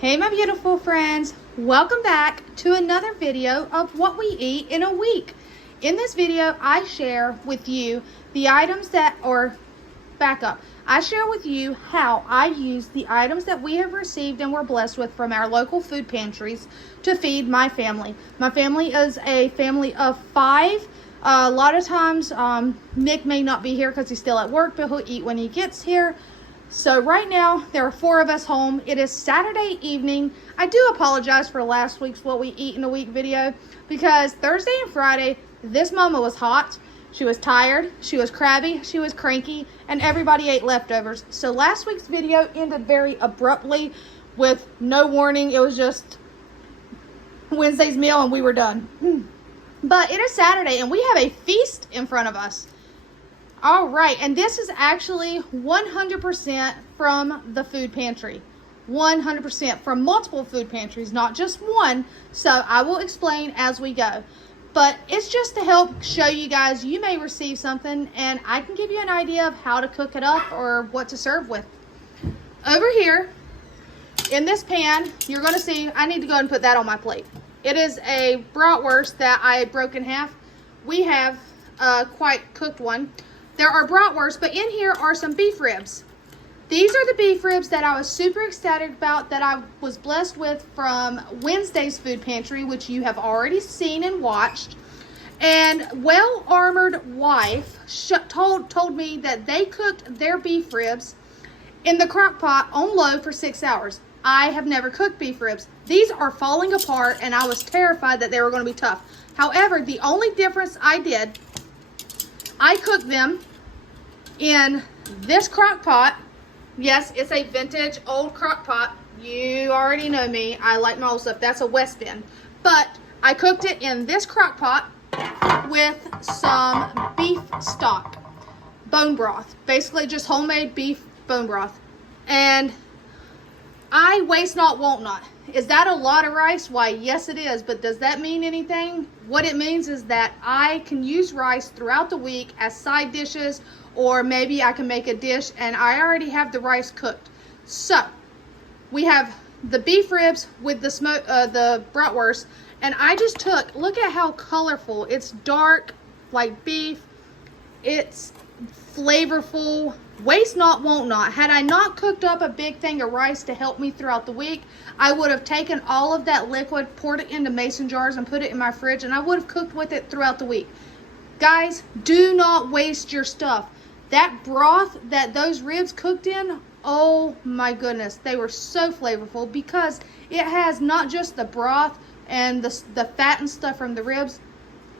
Hey my beautiful friends, welcome back to another video of what we eat in a week. In this video, I share with you the items that, I share with you how I use the items that we have received and were blessed with from our local food pantries to feed my family. My family is a family of 5. A lot of times, Nick may not be here because he's still at work, but he'll eat when he gets here. So right now, there are 4 of us home. It is Saturday evening. I do apologize for last week's What We Eat in a Week video because Thursday and Friday, this mama was hot. She was tired, she was crabby, she was cranky, and everybody ate leftovers. So last week's video ended very abruptly with no warning. It was just Wednesday's meal and we were done. But it is Saturday and we have a feast in front of us. All right, and this is actually 100% from the food pantry. 100% from multiple food pantries, not just one. So I will explain as we go. But it's just to help show you guys, you may receive something and I can give you an idea of how to cook it up or what to serve with. Over here, in this pan, you're gonna see, I need to go ahead and put that on my plate. It is a bratwurst that I broke in half. We have a quite cooked one. There are bratwursts, but in here are some beef ribs. These are the beef ribs that I was super ecstatic about that I was blessed with from Wednesday's food pantry, which you have already seen and watched. And Well-Armored Wife told me that they cooked their beef ribs in the crock pot on low for 6 hours. I have never cooked beef ribs. These are falling apart and I was terrified that they were going to be tough. However, the only difference I cooked them in this crock pot. Yes, it's a vintage old crock pot. You already know me. I like my old stuff. That's a West Bend. But I cooked it in this crock pot with some beef stock, bone broth. Basically just homemade beef bone broth. And I waste not, want not. Is that a lot of rice? Why, yes it is. But does that mean anything? What it means is that I can use rice throughout the week as side dishes, or maybe I can make a dish and I already have the rice cooked. So we have the beef ribs with the bratwurst, and I just took, look at how colorful. It's dark like beef. It's flavorful. Waste not, want not. Had I not cooked up a big thing of rice to help me throughout the week, I would have taken all of that liquid, poured it into mason jars and put it in my fridge, and I would have cooked with it throughout the week. Guys, do not waste your stuff. That broth that those ribs cooked in, oh my goodness, they were so flavorful because it has not just the broth and the fat and stuff from the ribs.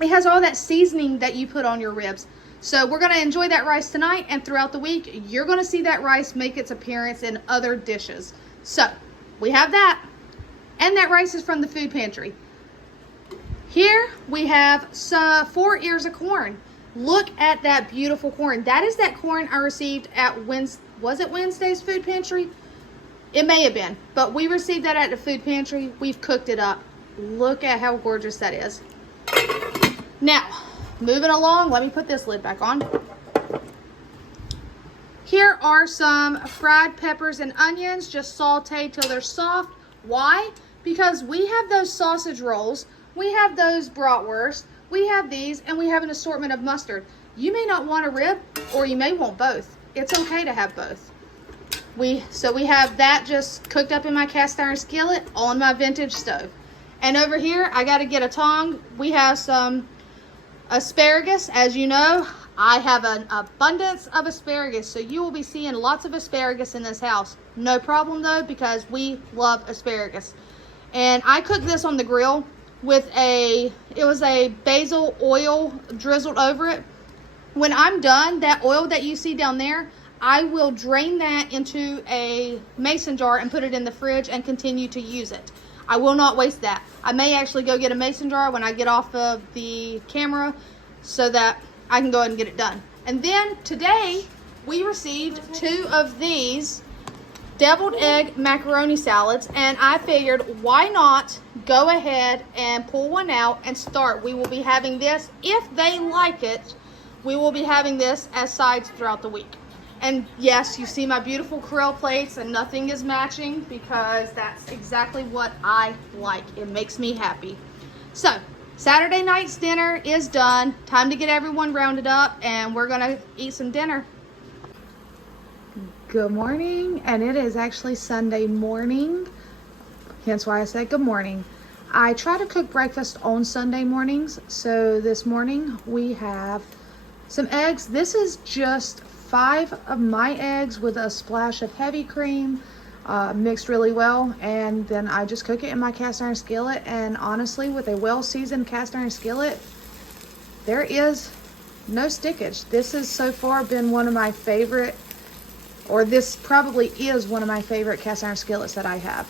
It has all that seasoning that you put on your ribs. So we're going to enjoy that rice tonight, and throughout the week, you're going to see that rice make its appearance in other dishes. So we have that, and that rice is from the food pantry. Here we have 4 ears of corn. Look at that beautiful corn. That is that corn I received at was it Wednesday's food pantry? It may have been, but we received that at the food pantry. We've cooked it up. Look at how gorgeous that is. Now, moving along, let me put this lid back on. Here are some fried peppers and onions, just sauteed till they're soft. Why? Because we have those sausage rolls, we have those bratwursts, we have these, and we have an assortment of mustard. You may not want a rib, or you may want both. It's okay to have both. So we have that just cooked up in my cast iron skillet on my vintage stove. And over here, I got to get a tong. We have some asparagus. As you know, I have an abundance of asparagus, so you will be seeing lots of asparagus in this house. No problem though, because we love asparagus. And I cooked this on the grill with it was a basil oil drizzled over it. When I'm done, that oil that you see down there, I will drain that into a mason jar and put it in the fridge and continue to use it. I will not waste that. I may actually go get a mason jar when I get off of the camera so that I can go ahead and get it done. And then today we received 2 of these deviled egg macaroni salads, and I figured why not go ahead and pull one out and start. We will be having this, if they like it, we will be having this as sides throughout the week. And yes, you see my beautiful krill plates and nothing is matching because that's exactly what I like. It makes me happy. So, Saturday night's dinner is done. Time to get everyone rounded up and we're gonna eat some dinner. Good morning, and it is actually Sunday morning, hence why I said good morning. I try to cook breakfast on Sunday mornings, so this morning we have some eggs. This is just 5 of my eggs with a splash of heavy cream, mixed really well, and then I just cook it in my cast iron skillet. And honestly, with a well-seasoned cast iron skillet, there is no stickage. This has so far been one of my favorite, or this probably is one of my favorite cast iron skillets that I have.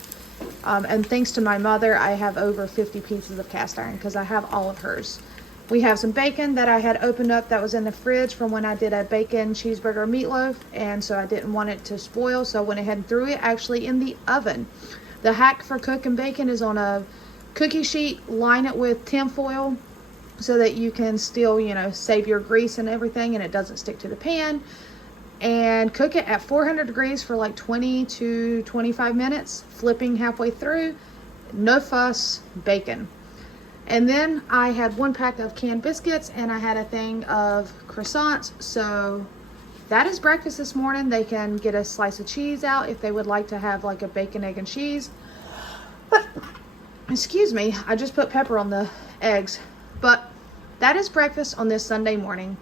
And thanks to my mother, I have over 50 pieces of cast iron because I have all of hers. We have some bacon that I had opened up that was in the fridge from when I did a bacon cheeseburger meatloaf, and so I didn't want it to spoil, so I went ahead and threw it actually in the oven. The hack for cooking bacon is on a cookie sheet, line it with tin foil so that you can still, save your grease and everything and it doesn't stick to the pan, and cook it at 400 degrees for like 20 to 25 minutes, flipping halfway through. No fuss, bacon. And then I had 1 pack of canned biscuits and I had a thing of croissants. So that is breakfast this morning. They can get a slice of cheese out if they would like to have like a bacon, egg, and cheese. Excuse me, I just put pepper on the eggs. But that is breakfast on this Sunday morning.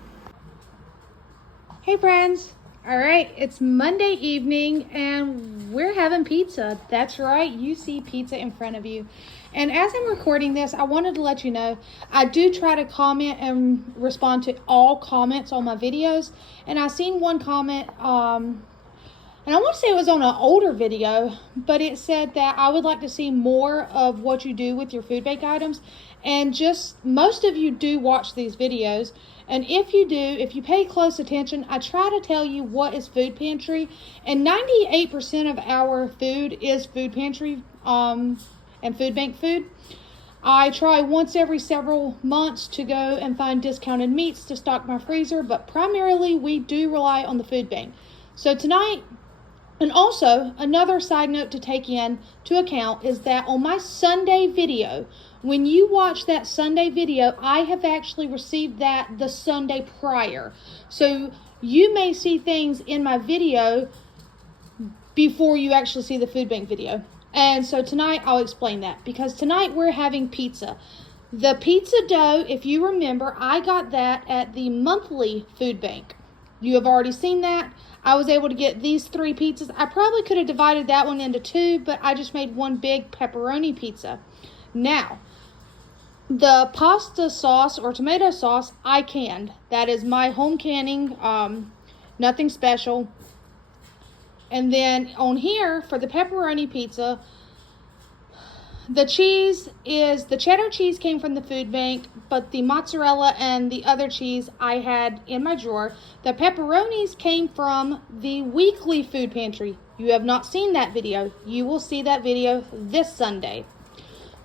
Hey friends. All right, it's Monday evening and we're having pizza. That's right, you see pizza in front of you. And as I'm recording this, I wanted to let you know, I do try to comment and respond to all comments on my videos. And I seen one comment, and I want to say it was on an older video, but it said that I would like to see more of what you do with your food bank items. And just, most of you do watch these videos. And if you do, if you pay close attention, I try to tell you what is food pantry. And 98% of our food is food pantry and food bank food. I try once every several months to go and find discounted meats to stock my freezer, but primarily we do rely on the food bank. So tonight, and also another side note to take into account is that on my Sunday video, when you watch that Sunday video, I have actually received that the Sunday prior. So you may see things in my video before you actually see the food bank video. And so tonight I'll explain that, because tonight we're having pizza. The pizza dough, if you remember, I got that at the monthly food bank. You have already seen that. I was able to get these 3 pizzas. I probably could have divided that one into 2, but I just made one big pepperoni pizza. Now, the pasta sauce or tomato sauce I canned. That is my home canning, nothing special. And then on here for the pepperoni pizza, the cheddar cheese came from the food bank, but the mozzarella and the other cheese I had in my drawer. The pepperonis came from the weekly food pantry. You have not seen that video. You will see that video this Sunday.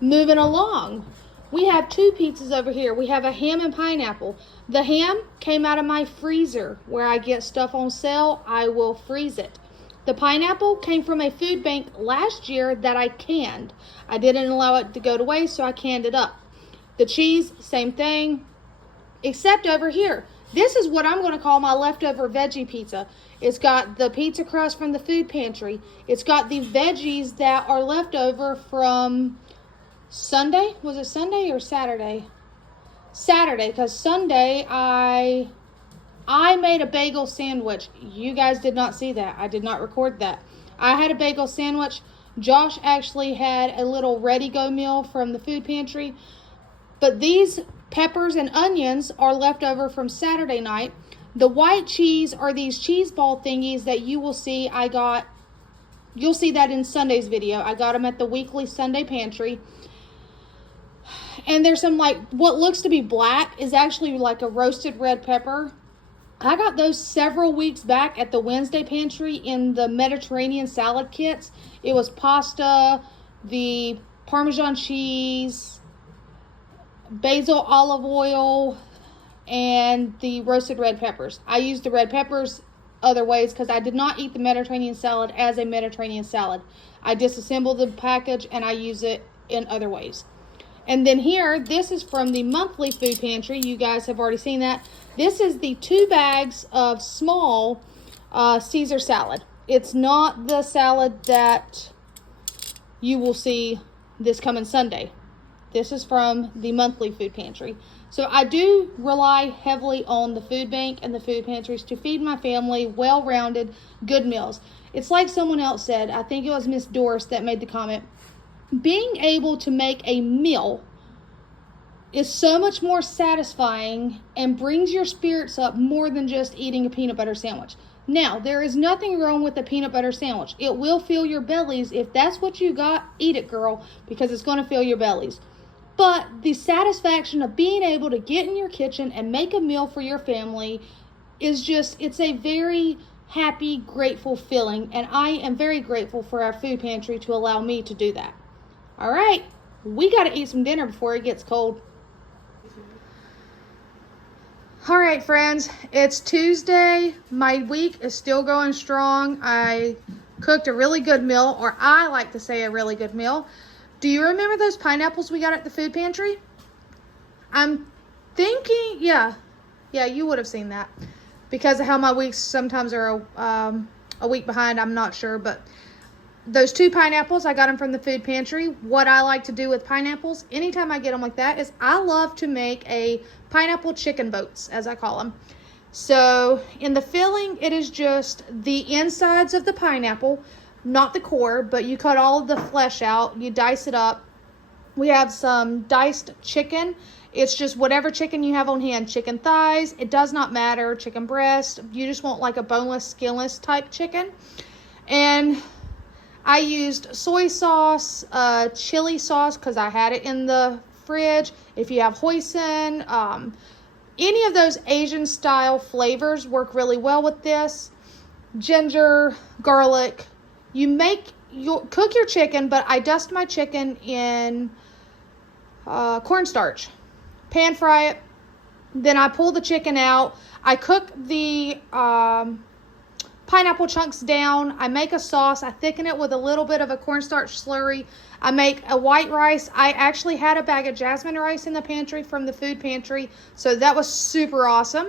Moving along, we have 2 pizzas over here. We have a ham and pineapple. The ham came out of my freezer. Where I get stuff on sale, I will freeze it. The pineapple came from a food bank last year that I canned. I didn't allow it to go to waste, so I canned it up. The cheese, same thing, except over here. This is what I'm going to call my leftover veggie pizza. It's got the pizza crust from the food pantry. It's got the veggies that are left over from Sunday. Was it Sunday or Saturday? Saturday, because Sunday I made a bagel sandwich. You guys did not see that. I did not record that. I had a bagel sandwich. Josh actually had a little ready-go meal from the food pantry. But these peppers and onions are left over from Saturday night. The white cheese are these cheese ball thingies that you will see I got. You'll see that in Sunday's video. I got them at the weekly Sunday pantry. And there's some what looks to be black is actually like a roasted red pepper. I got those several weeks back at the Wednesday pantry in the Mediterranean salad kits. It was pasta, the Parmesan cheese, basil olive oil, and the roasted red peppers. I used the red peppers other ways because I did not eat the Mediterranean salad as a Mediterranean salad. I disassembled the package and I use it in other ways. And then here, this is from the monthly food pantry. You guys have already seen that. This is the 2 bags of small Caesar salad. It's not the salad that you will see this coming Sunday. This is from the monthly food pantry. So I do rely heavily on the food bank and the food pantries to feed my family well-rounded, good meals. It's like someone else said, I think it was Miss Doris that made the comment, being able to make a meal is so much more satisfying and brings your spirits up more than just eating a peanut butter sandwich. Now, there is nothing wrong with a peanut butter sandwich. It will fill your bellies. If that's what you got, eat it, girl, because it's going to fill your bellies. But the satisfaction of being able to get in your kitchen and make a meal for your family is just, it's a very happy, grateful feeling. And I am very grateful for our food pantry to allow me to do that. All right, we got to eat some dinner before it gets cold. All right, friends, it's Tuesday. My week is still going strong. I cooked a really good meal, or I like to say a really good meal. Do you remember those pineapples we got at the food pantry? I'm thinking, yeah, you would have seen that. Because of how my weeks sometimes are a week behind, I'm not sure, but those 2 pineapples, I got them from the food pantry. What I like to do with pineapples, anytime I get them like that, is I love to make a pineapple chicken boats, as I call them. So in the filling, it is just the insides of the pineapple, not the core, but you cut all of the flesh out, you dice it up. We have some diced chicken. It's just whatever chicken you have on hand, chicken thighs, it does not matter, chicken breast. You just want like a boneless, skinless type chicken. And I used soy sauce, chili sauce, because I had it in the fridge. If you have hoisin, any of those Asian style flavors work really well with this. Ginger, garlic. You cook your chicken, but I dust my chicken in cornstarch. Pan fry it. Then I pull the chicken out. I cook the pineapple chunks down. I make a sauce. I thicken it with a little bit of a cornstarch slurry. I make a white rice. I actually had a bag of jasmine rice in the pantry from the food pantry, so that was super awesome.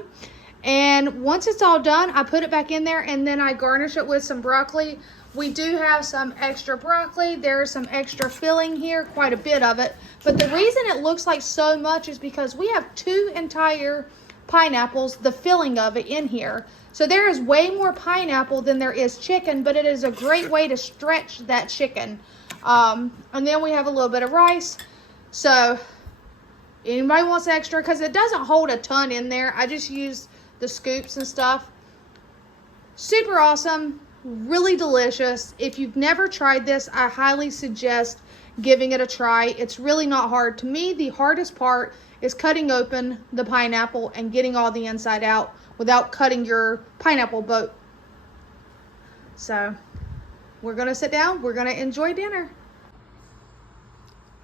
And once it's all done, I put it back in there, and then I garnish it with some broccoli. We do have some extra broccoli. There's some extra filling here, quite a bit of it. But the reason it looks like so much is because we have 2 entire pineapples, the filling of it in here. So there is way more pineapple than there is chicken, but it is a great way to stretch that chicken. And then we have a little bit of rice. So anybody wants extra, because it doesn't hold a ton in there. I just use the scoops and stuff. Super awesome, really delicious. If you've never tried this, I highly suggest giving it a try. It's really not hard. To me, the hardest part is cutting open the pineapple and getting all the inside out without cutting your pineapple boat. So we're gonna sit down, we're gonna enjoy dinner.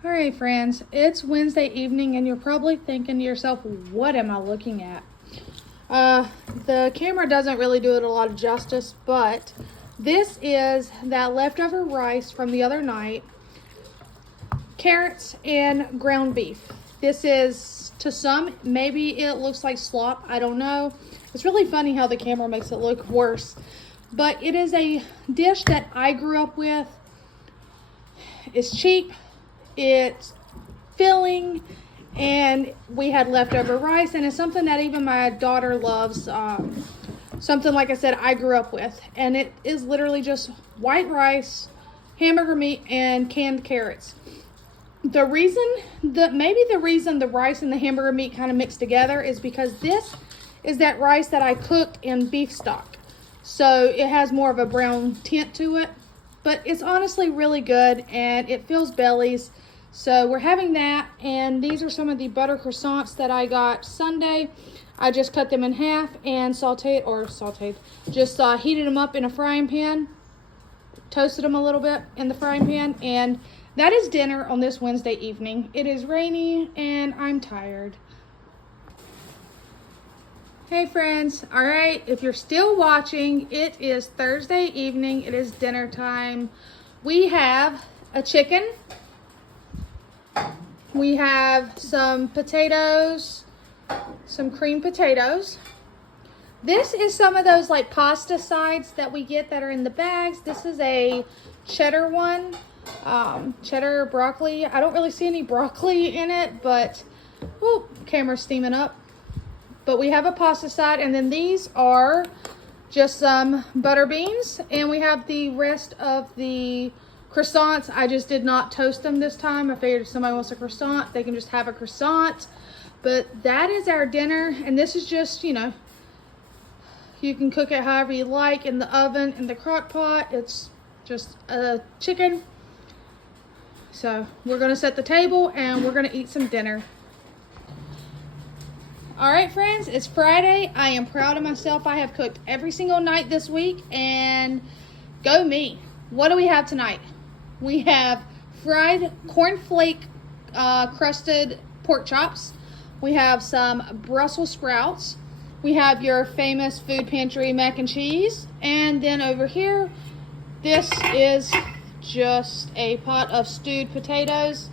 All right, friends, it's Wednesday evening and you're probably thinking to yourself, what am I looking at? The camera doesn't really do it a lot of justice, but this is that leftover rice from the other night, carrots and ground beef. This is, to some, maybe it looks like slop, I don't know. It's really funny how the camera makes it look worse. But it is a dish that I grew up with. It's cheap, it's filling, and we had leftover rice, and it's something that even my daughter loves. Something, like I said, I grew up with. And it is literally just white rice, hamburger meat, and canned carrots. Maybe the reason the rice and the hamburger meat kind of mixed together is because this is that rice that I cooked in beef stock. So it has more of a brown tint to it, but it's honestly really good and it fills bellies. So we're having that, and these are some of the butter croissants that I got Sunday. I just cut them in half and just heated them up in a frying pan, toasted them a little bit in the frying pan, and that is dinner on this Wednesday evening. It is rainy and I'm tired. Hey friends, all right, if you're still watching, it is Thursday evening, it is dinner time. We have a chicken, we have some potatoes, some creamed potatoes. This is some of those like pasta sides that we get that are in the bags. This is a cheddar one, cheddar broccoli. I don't really see any broccoli in it, but, whoop, camera's steaming up. But we have a pasta side, and then these are just some butter beans, and we have the rest of the croissants. I just did not toast them this time. I figured if somebody wants a croissant, they can just have a croissant. But that is our dinner, and this is just, you know, you can cook it however you like, in the oven, in the crock pot. It's just a chicken. So we're gonna set the table and we're gonna eat some dinner. All right, friends, it's Friday. I am proud of myself. I have cooked every single night this week, and go me. What do we have tonight? We have fried cornflake crusted pork chops. We have some Brussels sprouts. We have your famous food pantry mac and cheese. And then over here, this is just a pot of stewed potatoes.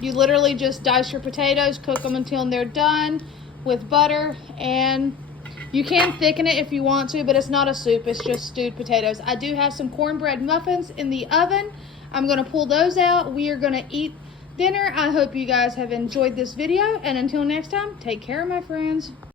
You literally just dice your potatoes, cook them until they're done with butter, and you can thicken it if you want to, but it's not a soup, it's just stewed potatoes. I do have some cornbread muffins in the oven. I'm gonna pull those out. We are gonna eat dinner. I hope you guys have enjoyed this video, and until next time, take care, my friends.